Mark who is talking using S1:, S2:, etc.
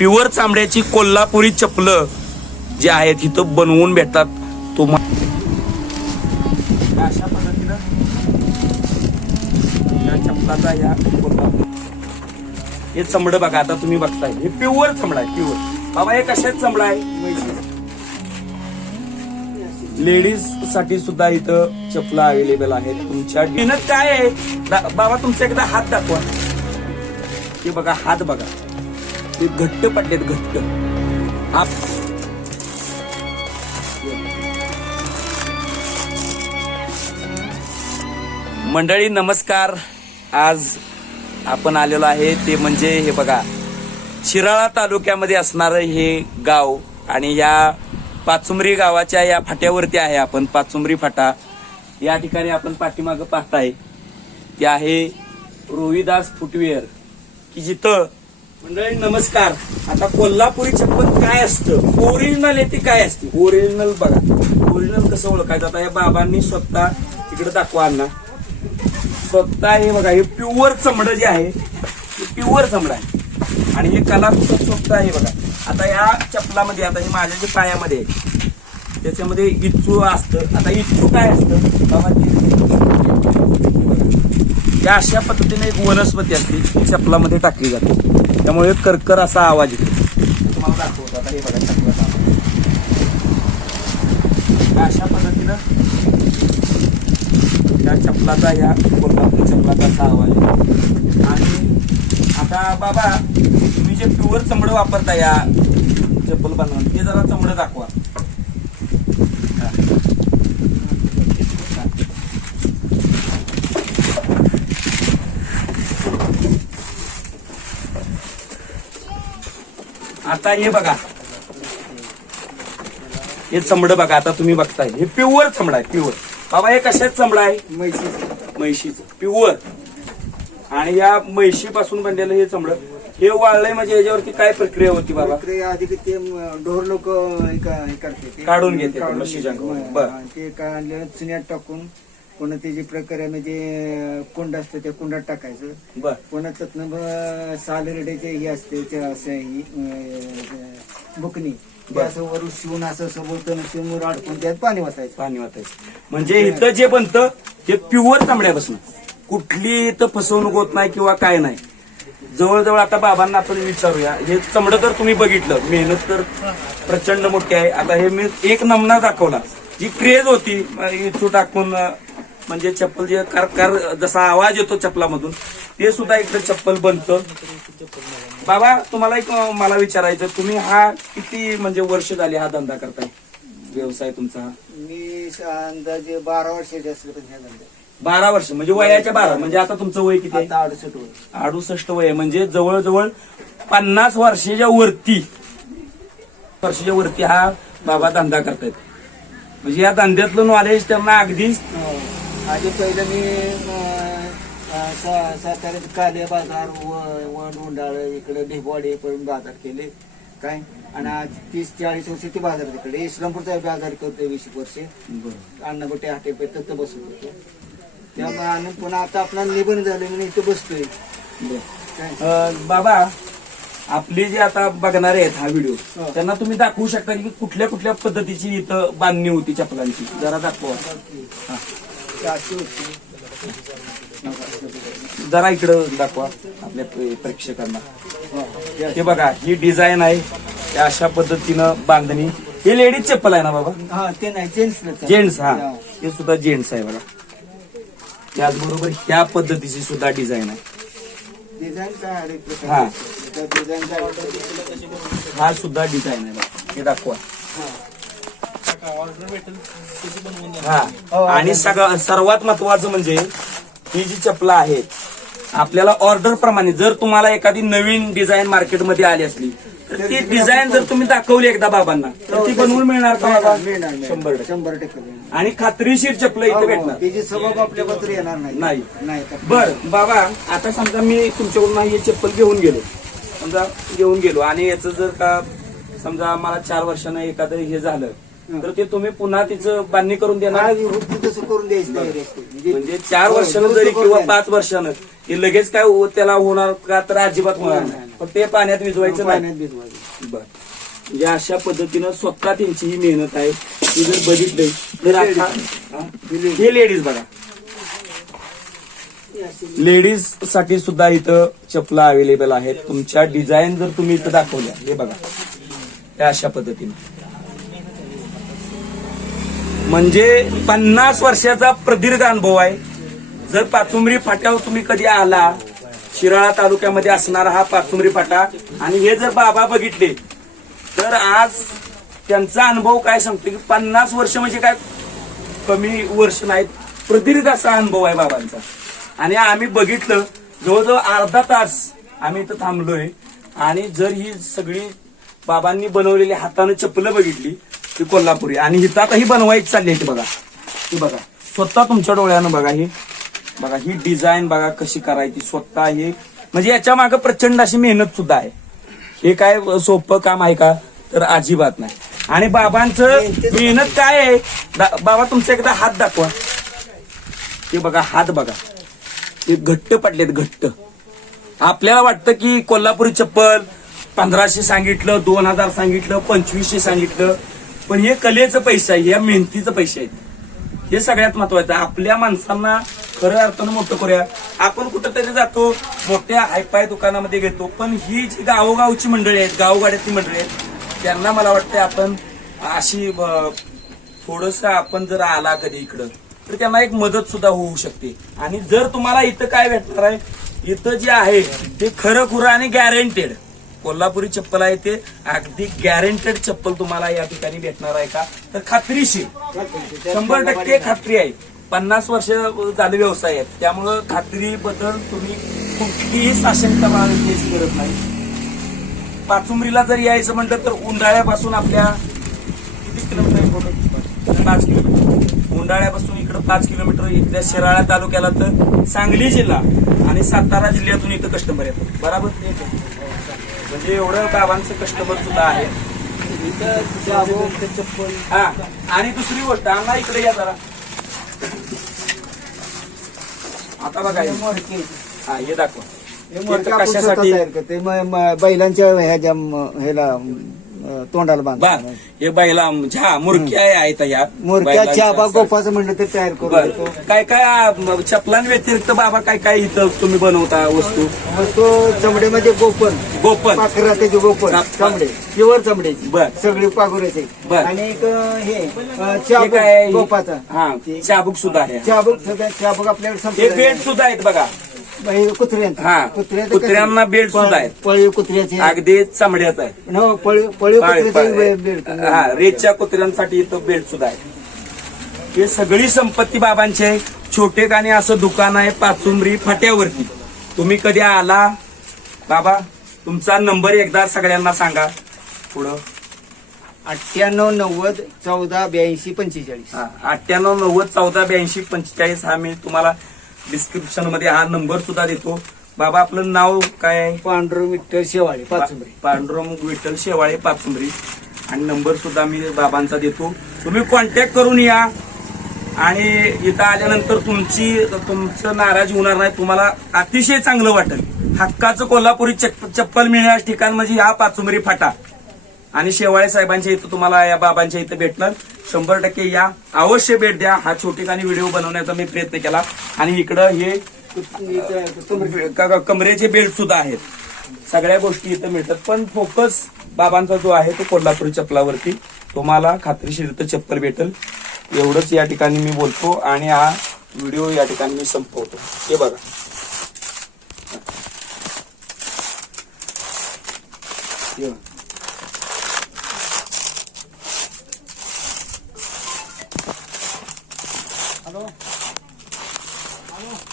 S1: Pure चामड्याची कोल्हापुरी चपलं जे आहेत इथं बनवून भेटतात. तुम्हाला अशा पद्धतीनं या चपलाचा या कोल्हापूर हे चमड बघा आता तुम्ही बघताय. हे प्युअर चमडा आहे प्युअर. बाबा हे कशाच चमडा आहे? लेडीजसाठी सुद्धा इथं चपला अवेलेबल आहेत तुमच्या डिनर काय आहे? बाबा तुमचा एकदा हात दाखवा. हे बघा हात बघा. ते घट्ट पडलेत घट्ट. आप मंडळी नमस्कार. आज आपण आलेलो आहे ते म्हणजे हे बघा शिराळा तालुक्यामध्ये असणारं हे गाव आणि या पाचुमरी गावाच्या या फाट्यावरती आहे आपण पाचुंबरी फाटा. या ठिकाणी आपण पाठीमागं पाहताय ते आहे रोहिदास फुटवेअर की जिथं मंडळी नमस्कार. आता कोल्हापुरी चप्पल काय असतं? ओरिजिनल आहे ती काय असते? ओरिजिनल बघा. ओरिजिनल कसं ओळखायचं? आता या बाबांनी स्वतः इकडे दाखवा अण्णा. स्वतः हे बघा हे प्युअर चमडं जे आहे हे प्युअर चमडं आहे. आणि हे कला स्वतः आहे बघा. आता या चपलामध्ये आता हे माझ्या जे पायामध्ये आहे, त्याच्यामध्ये इच्छू असतं. आता इच्छू काय असतं? बाबा या अशा पद्धतीने एक वनस्पती असते ती चपलामध्ये टाकली जाते. त्यामुळे करकर असा आवाज येतो. तुम्हाला दाखवतो. आता हे बघा चपलाचा आवाज. या अशा पद्धतीनं या चपलाचा या कोल्हापूर चपलाचा असा आवाज येतो. आणि आता बाबा तुम्ही जे प्युअर चमडं वापरता या चप्पल बनवून ते जरा चमडं दाखवा. आता हे बघा. हे चमडं बघा आता तुम्ही बघताय. हे प्युअर चमडा आहे प्युअर बाबा हे कशात चमडा आहे?
S2: म्हैशीचं.
S1: म्हैशीचं प्युअर आणि या म्हैशीपासून बनलेलं हे चमडं हे वाळलंय म्हणजे याच्यावरती काय प्रक्रिया होती बाबा?
S2: इकडे आधी ते ढोर लोक
S1: काढून घेते म्हशीच्या बरं.
S2: ते काढले चुन्यात टाकून पुन्हा त्याची प्रक्रिया म्हणजे कुंड असतं त्या कुंडात टाकायचं.
S1: बर.
S2: पुन्हा त्यातनं हे असते ते असं ही, अं, बुकणी. ते
S1: बरं.
S2: असं वरून शिवून असं सबोलतं शिवून अडकून त्यात पाणी वाचायचं
S1: पाणी वाटायचं म्हणजे इथं जे बनतं ते प्युअर तांबड्यापासून. कुठली इथं फसवणूक होत नाही किंवा काय नाही. जवळजवळ आता बाबांना आपण विचारूया. हे चमडं तर तुम्ही बघितलं. मेहनत तर प्रचंड मोठी आहे. आता हे मी एक नमुना दाखवला. जी क्रेज होती इथू टाकून अं, म्हणजे चप्पल जे कार कार जसा आवाज येतो चप्पलामधून ते सुद्धा इकडे चप्पल बनतं बाबा तुम्हाला एक मला विचारायचं तुम्ही हा किती म्हणजे वर्ष झाली हा धंदा करताय व्यवसाय तुमचा
S2: मी अंदाजे बारा वर्षाचे असले पण ह्या धंद्यात.
S1: बारा वर्ष म्हणजे वयाच्या बारा म्हणजे आता तुमचं वय किती आहे
S2: आता अडुसष्ट वर्ष
S1: अडुसष्ट वय आहे. म्हणजे जवळजवळ पन्नास वर्षाच्या वरती वर्षाच्या वरती हा बाबा धंदा करतायत म्हणजे या धंद्यातलं नॉलेज त्यांना अगदी
S2: हो. आधी पहिलं मी साताऱ्यात काले बाजार व- वड उंडाळ इकडे ढेबवाडी पर्यंत बाजार केले. काय? आणि आज तीस चाळीस वर्ष ते बाजार तिकडे इस्लामपूरचा बाजार करतोय वीस वर्ष. अण्णागोटे हाटे पे तिथं बसत होतो. त्यामुळे आणि पुन्हा आता आपला निबंध झाले म्हणून इथं बसतोय.
S1: बाबा आपले जे आता बघणारे आहेत हा व्हिडिओ
S2: हो.
S1: त्यांना तुम्ही दाखवू शकता की कुठल्या कुठल्या पद्धतीची इथं बांधणी होती चपलांची? जरा दाखवा. जरा इकडं दाखवा आपल्या प्रे- प्रेक्षकांना.
S2: हो.
S1: हे बघा ही डिझाईन आहे. अशा पद्धतीनं बांधणी. हे लेडीज चप्पल आहे ना बाबा?
S2: हा ते नाही जेंट्स
S1: जेंट्स हा. हे. सुद्धा जेंट्स आहे बघा. त्याचबरोबर ह्या पद्धतीची सुद्धा डिझाईन आहे. हा. हा सुद्धा डिझाईन आहे बघा. हे दाखवा. हा आणि सगळं सर्वात महत्वाचं म्हणजे ही जी चपला आहेत आपल्याला ऑर्डर प्रमाणे जर तुम्हाला एखादी नवीन डिझाईन मार्केटमध्ये आली असली तर ती डिझाईन जर तुम्ही दाखवली एकदा बाबांना तर ती बनवून मिळणार का बाबा. शंभर टक्के
S2: शंभर टक्के.
S1: आणि खात्रीशीर चपला
S2: हो,
S1: इथे
S2: हो.
S1: भेटणार
S2: त्याची सबब आपल्या पत्र येणार नाही
S1: नाही.
S2: नाही तर-
S1: बर बाबा आता समजा मी तुमच्याकडून हे चप्पल घेऊन गेलो समजा घेऊन गेलो आणि याचं जर का समजा मला चार वर्षानं एखादं हे झालं तर ते तुम्ही पुन्हा तिचं बांधणी करून देणार?
S2: हा, तसं करून द्यायची असते
S1: म्हणजे चार
S2: हो,
S1: वर्षानं
S2: दुरुस्त
S1: जरी किंवा. पाच वर्षानं हे लगेच काय हो- त्याला होणार का तर अजिबात होणार
S2: नाही.
S1: पण ते पाण्यात विजवायचं नाही.
S2: पाण्यात भिजवायचं.
S1: बर. म्हणजे अशा पद्धतीनं स्वतः त्यांची ही मेहनत आहे. ती जर बघितली तर आता हा? हे? लेडीज. बघा
S2: ही
S1: लेडीजसाठी सुद्धा इथं चपला अवेलेबल आहेत. तुमच्या डिझाईन जर तुम्ही इथं दाखवल्या हे बघा. हे अशा पद्धतीने. म्हणजे पन्नास वर्षाचा प्रदीर्घ अनुभव आहे. जर पाचुंबरी फाट्यावर तुम्ही कधी आला शिराळा तालुक्यामध्ये असणारा हा पाचुंबरी फाटा आणि हे जर बाबा बघितले तर आज त्यांचा अनुभव काय सांगतो की पन्नास वर्ष म्हणजे काय कमी वर्ष नाहीत प्रदीर्घ असा अनुभव आहे बाबांचा. आणि आम्ही बघितलं जवळजवळ अर्धा तास आम्ही इथं थांबलोय. आणि जर ही सगळी बाबांनी बनवलेली हातानं चप्पलं बघितली ती कोल्हापुरी. आणि हिथं आता ही बनवायची चालली आहे ती बघा. ती बघा. स्वतः तुमच्या डोळ्यानं बघा ही. बघा ही डिझाईन बघा कशी करायची. स्वतः हे. म्हणजे याच्या मागे प्रचंड अशी मेहनत सुद्धा आहे. हे काय सोपं काम आहे का? तर अजिबात नाही. आणि बाबांचं मेहनत काय आहे? बाबा तुमचा एकदा हात दाखवा. हे बघा हात बघा. हे घट्ट पडलेत घट्ट. आपल्याला वाटतं की कोल्हापुरी चप्पल पंधराशे सांगितलं दोन हजार सांगितलं पंचवीसशे सांगितलं. पण हे कलेचं पैसे आहे या मेहनतीचं पैसे आहेत. हे सगळ्यात महत्वाचं आहे. आपल्या माणसांना खरं अर्थानं मोठं करूया. आपण कुठंतरी जातो मोठ्या हायपाय दुकानामध्ये घेतो पण ही जी गावोगावची मंडळी आहेत गावगाड्यातली मंडळी आहेत त्यांना मला वाटतं आपण अशी थोडस आपण जर आला कधी इकडं तर त्यांना एक मदत सुद्धा होऊ शकते. आणि जर तुम्हाला इथं काय भेटणार आहे इथं जे आहे ते खरं खुरं आणि गॅरंटेड कोल्हापुरी चप्पल आहे ते. अगदी गॅरंटेड चप्पल तुम्हाला या ठिकाणी भेटणार आहे का? तर खात्रीशीर. शंभर टक्के खात्री आहे. पन्नास वर्ष झाले व्यवसाय आहेत. त्यामुळं खात्रीबद्दल तुम्ही कुठलीही साशंकता बाळगण्याची गरज नाही. पाचुंबरीला जर यायचं म्हटलं तर उंडाळ्यापासून आपल्या किती किलोमीटर आहे पाच किलोमीटर. उंडाळ्यापासून इकडं पाच किलोमीटर इथल्या शिराळा तालुक्याला तर सांगली जिल्हा आणि सातारा जिल्ह्यातून इथं कस्टमर येतात. बराबर? म्हणजे एवढं गावांचं कस्टमर सुद्धा आहे.
S2: चप्पल
S1: हा. आणि दुसरी गोष्ट आम्हाला इकडे या जरा. आता बघा हे. हा हे दाखवा.
S2: हे मोडके
S1: तर
S2: आपण स्वतः
S1: कशासाठी
S2: तयार करते म- म- बैलांच्या ह्याच्या म- ह्याला तोंडाला बांध
S1: हे बैला झा मुरक्या आहेत ह्या
S2: मोरक्या
S1: बैलांच्या
S2: चाबा
S1: असतात.
S2: गोपाचं म्हणलं तर तयार करू
S1: बर.
S2: देतो.
S1: काय काय चपलांव्यतिरिक्त बाबा काय काय इथं तुम्ही बनवता वस्तू?
S2: मग तो चमडेमध्ये गोपन
S1: गोपन
S2: पाखरा त्याचे गोपन चमडे. प्युअर
S1: बर.
S2: सगळी
S1: बर.
S2: आणि एक अं, हे अं,
S1: हे
S2: चाबूक
S1: काय
S2: गोपाचा
S1: हा चाबूक सुद्धा आहे.
S2: चाबूक सगळ्या चाबूक आपल्याकडे
S1: हे बेल्ट सुद्धा आहेत बघा.
S2: हे
S1: कुत्र्यांना? बेल्ट सुद्धा आहेत.
S2: पळीव कुत्र्याचे.
S1: अगदी चमड्याचा आहे
S2: हो पळीव पळीव बेल्ट
S1: हा रेतच्या कुत्र्यांसाठी इथं बेल्ट सुद्धा आहे हे सगळी संपत्ती बाबांची आहे. छोटे काने असं दुकान आहे पाचुंबरी फाट्यावरती. तुम्ही कधी आला? बाबा तुमचा नंबर एकदा सगळ्यांना सांगा. पुढं.
S2: अठ्ठ्याण्णव नव्वद चौदा ब्याऐंशी पंचेचाळीस.
S1: अठ्ठ्याण्णव नव्वद चौदा ब्याऐंशी पंचेचाळीस हा मी तुम्हाला डिस्क्रिप्शनमध्ये हा नंबर सुद्धा देतो. बाबा आपलं नाव काय आहे?
S2: पांढरं विठ्ठल शेवाळे पाचुंबरी.
S1: पांडुरंग विठ्ठल शेवाळे पाचुंबरी. आणि नंबर सुद्धा मी बाबांचा देतो. तुम्ही कॉन्टॅक्ट करून या. आणि इथं आल्यानंतर तुमची तुमचं नाराज होणार नाही. तुम्हाला अतिशय चांगलं वाटेल. हक्काचं कोल्हापुरी चप- चप्पल मिळण्याचं ठिकाण म्हणजे हा पाचुंबरी फाटा. आणि शेवाळे साहेबांच्या इथं तुम्हाला या बाबांच्या इथं भेटणार. शंभर टक्के या. अवश्य भेट द्या. हा छोटेखानी व्हिडिओ बनवण्याचा मी प्रयत्न केला. आणि इकडं हे कमरेचे बेल्ट सुद्धा आहेत. सगळ्या गोष्टी इथं मिळतात. पण फोकस बाबांचा जो आहे तो कोल्हापूर चप्पलावरती तुम्हाला खात्रीशीर इथं चप्पल भेटेल. एवढंच या ठिकाणी मी बोलतो. आणि हा व्हिडिओ या ठिकाणी मी संपवतो. हे बघा. Oh.